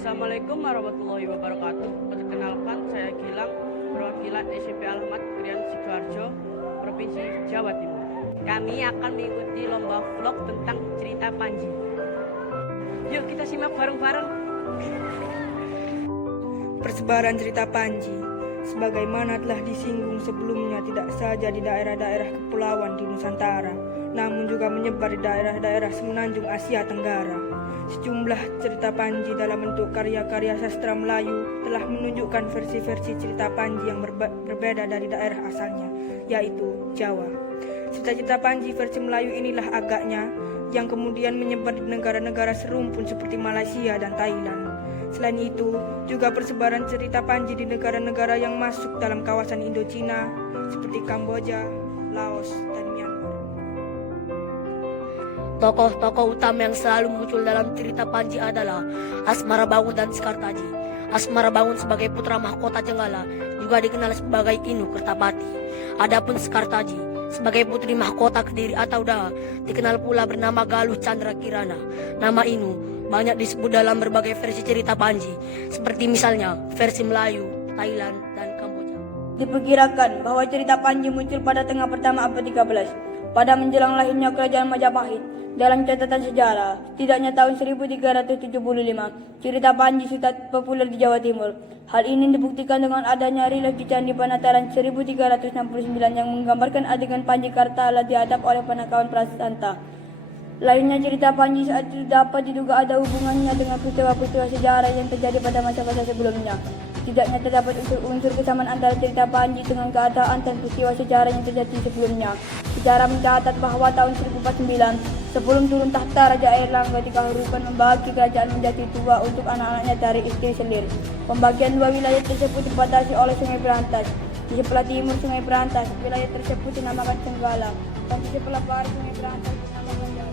Assalamualaikum warahmatullahi wabarakatuh. Perkenalkan, saya Gilang, perwakilan SMP Al-Ahmad Krian Sidoarjo, Provinsi Jawa Timur. Kami akan mengikuti lomba vlog tentang cerita Panji. Yuk kita simak bareng-bareng. Persebaran cerita Panji, sebagaimana telah disinggung sebelumnya, tidak saja di daerah-daerah kepulauan di Nusantara, namun juga menyebar di daerah-daerah semenanjung Asia Tenggara. Sejumlah cerita Panji dalam bentuk karya-karya sastra Melayu telah menunjukkan versi-versi cerita Panji yang berbeda dari daerah asalnya, yaitu Jawa. Cerita-cerita Panji versi Melayu inilah agaknya yang kemudian menyebar di negara-negara serumpun seperti Malaysia dan Thailand. Selain itu, juga persebaran cerita Panji di negara-negara yang masuk dalam kawasan Indochina seperti Kamboja, Laos, dan Myanmar. Tokoh-tokoh utama yang selalu muncul dalam cerita Panji adalah Asmara Bangun dan Sekartaji. Asmara Bangun sebagai putra mahkota Jenggala juga dikenal sebagai Inu Kertapati. Adapun Sekartaji sebagai putri mahkota Kediri atau Daha dikenal pula bernama Galuh Chandra Kirana. Nama Inu banyak disebut dalam berbagai versi cerita Panji, seperti misalnya versi Melayu, Thailand, dan Kamboja. Diperkirakan bahwa cerita Panji muncul pada tengah pertama abad 13, pada menjelang lahirnya kerajaan Majapahit. Dalam catatan sejarah, setidaknya tahun 1375, cerita Panji sudah populer di Jawa Timur. Hal ini dibuktikan dengan adanya relief di Candi Panataran 1369 yang menggambarkan adegan Panji Kartala dihadap oleh Panakawan Prasanta. Lainnya cerita Panji saat itu dapat diduga ada hubungannya dengan peristiwa-peristiwa sejarah yang terjadi pada masa-masa sebelumnya. Setidaknya terdapat unsur kesamaan antara cerita Panji dengan keadaan dan peristiwa sejarah yang terjadi sebelumnya. Sejarah mencatat bahwa tahun 1049, sebelum turun tahta Raja Airlangga dikahulukan membagi kerajaan menjadi dua untuk anak-anaknya dari istri selir. Pembagian dua wilayah tersebut dibatasi oleh Sungai Berantas. Di sebelah timur Sungai Berantas, wilayah tersebut dinamakan Cenggala, dan di sebelah barat Sungai Berantas dinamakan Jawa.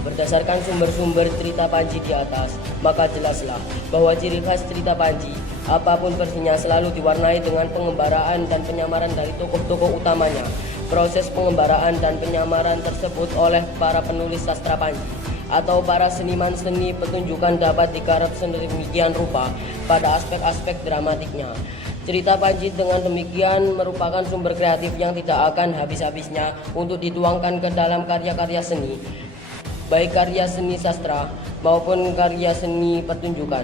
Berdasarkan sumber-sumber cerita Panji di atas, maka jelaslah bahwa ciri khas cerita Panji, apapun versinya, selalu diwarnai dengan pengembaraan dan penyamaran dari tokoh-tokoh utamanya. Proses pengembaraan dan penyamaran tersebut oleh para penulis sastra Panji atau para seniman seni pertunjukan dapat digarap sedemikian rupa pada aspek-aspek dramatiknya. Cerita Panji dengan demikian merupakan sumber kreatif yang tidak akan habis-habisnya untuk dituangkan ke dalam karya-karya seni, baik karya seni sastra maupun karya seni pertunjukan.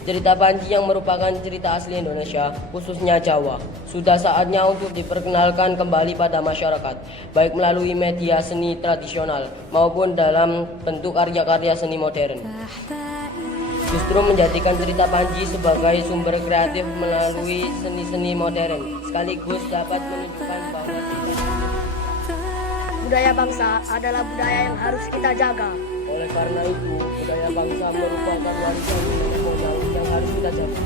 Cerita Panji yang merupakan cerita asli Indonesia, khususnya Jawa, sudah saatnya untuk diperkenalkan kembali pada masyarakat, baik melalui media seni tradisional maupun dalam bentuk karya-karya seni modern. Justru menjadikan cerita Panji sebagai sumber kreatif melalui seni-seni modern, sekaligus dapat menunjukkan bahwa Budaya bangsa adalah budaya yang harus kita jaga. oleh karena itu, budaya bangsa merupakan warisan nasional yang harus kita jaga.